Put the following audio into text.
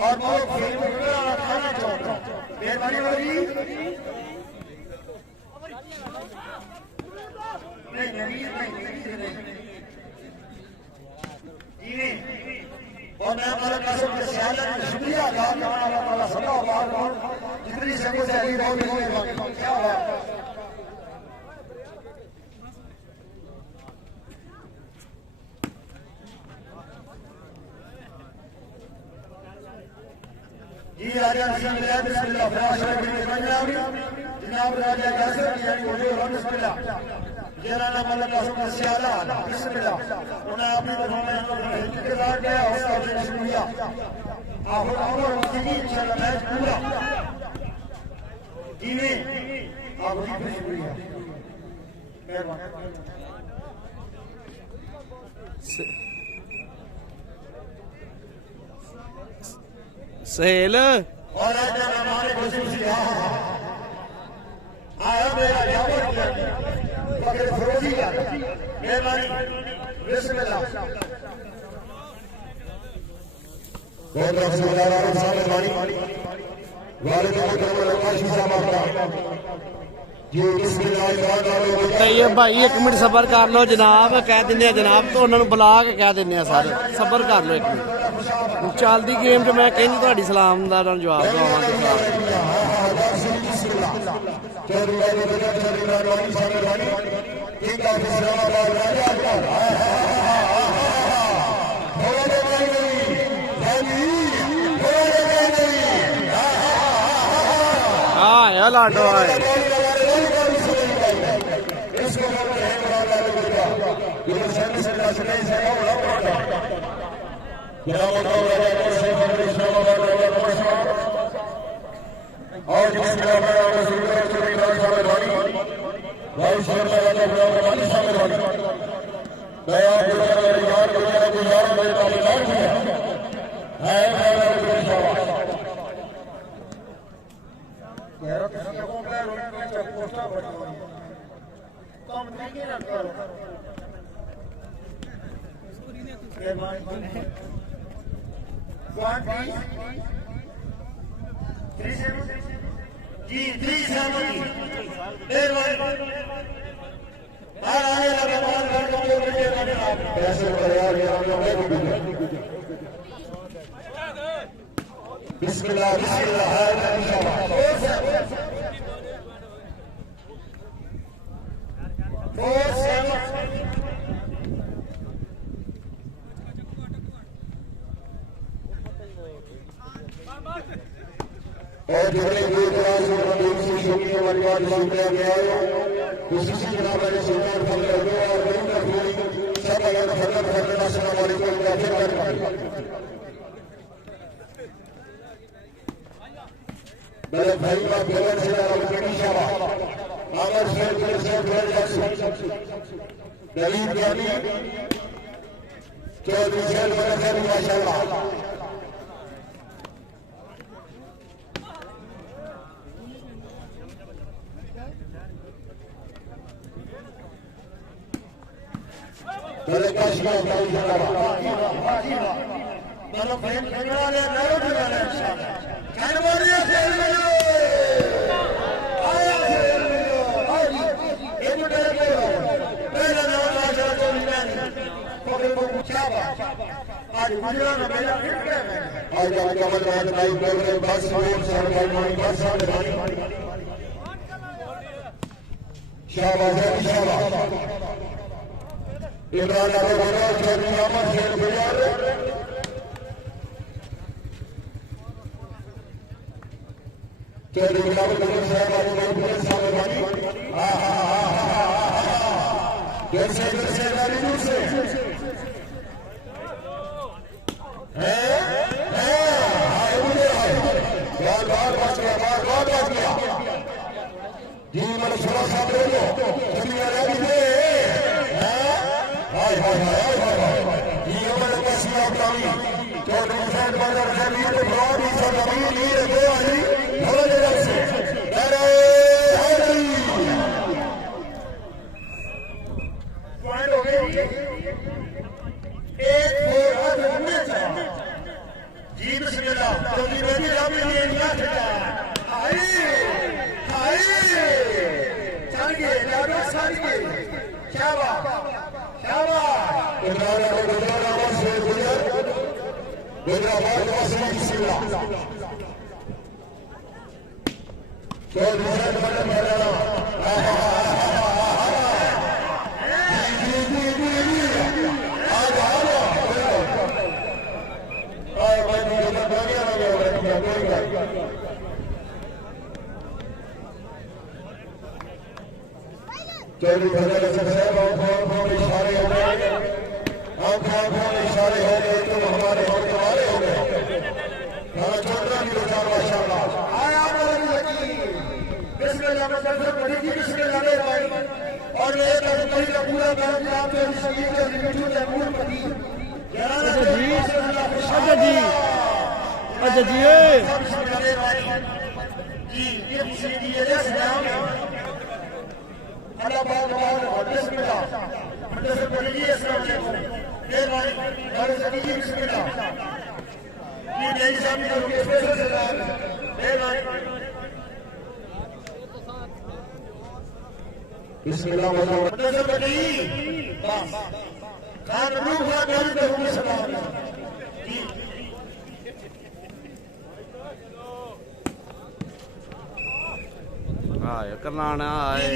और बहुत खाना चाहता हूँ मेहरबानी होगी और मैं हमारे कसम के शुक्रिया अदा करना अल्लाह ताला सदा बार जितनी सबको से अली बहुत क्या हुआ जी राजा बिस्मिल्लाह जनाब राजा यासर यानी मुझे बिस्मिल्लाह जनाना मलक कसम से आला बिस्मिल्लाह उन्हें अपनी इंतजार किया उसका शुक्रिया आप और उनकी इंशाल्लाह मैच पूरा जी में आप उनकी शुक्रिया मेहरबानी सहेल और हमारे आया मेरा जावर पकड़ फरोजी का मेहरबानी बिस्मिल्लाह बहुत मेहरबानी वालिद ये भाई एक मिनट सबर कर लो जनाब कह दें जनाब तो उन्होंने बुला के कह दें सर सबर कर लो एक मिनट चलती गेम च मैं कहनी थोड़ी सलाम का जवाब हाँ लाडो आए जी बिस्मिल्लाह बिस्मिल्लाह और जितने दूर दराज से शोकी हमारी बात सुनते गया उसी जनाब ने सुल्तान फजल और सब अगर फजल फजल अस्सलाम वालेकुम का फिर मेरे भाई का बेगन से अपनी शाबाश आमर शेर से दलील जानी चौधरी शेर बरकर माशाल्लाह मेरे काशिया मतलब फ्रेंड खेलने वाले नरो खेलने इंशाल्लाह कैनवारिया खेल रहे हो आया खेल रहे हो ये तो मेरे को पहले नाम राजा को मिलानी पकड़ को क्या बात आज मुझे ना मेरा फिट गया आज कमल राज भाई बोल रहे बस रोड सर भाई बस सर भाई शाबाश शाबाश इमरान अली बरार शेर मोहम्मद शेर बिलाल चौधरी गुलाम नबी साहब अली पुलिस साहब भाई जैसे गाड़ी दूर से बार बच गया जी मैंने सुना साहब एक फोर हाथ मुड़े चाहे जी बिस्मिल्लाह चौकी बेटी रामी ने इंडिया खेला हाय हाय चल गए जादू चल गए शाबाश शाबाश गुजरात से गुजरात से बिस्मिल्लाह चल मोहम्मद मदना चौधरी फजल साहब आंखों इशारे हो गए आंखों इशारे हो गए तुम हमारे हो तुम्हारे हो गए खाना चौधरा भी बचा माशाल्लाह आया बिस्मिल्लाह में दर्शक बड़ी जी बिस्मिल्लाह में भाई और ये बड़ी का पूरा काम आपके शरीर के रिमिटू के मूल पति अच्छा जी जी ये सलाम अल्लाह पाक बिस्मिल्लाह मदद करिए अस्सलाम वालेकुम मेहरबानी और सभी बिस्मिल्लाह ये नई शादी को स्पेशल सलाम मेहरबानी बिस्मिल्लाह मदद करिए बस खान रूह का दिल को सलाम जी आए करनाना आए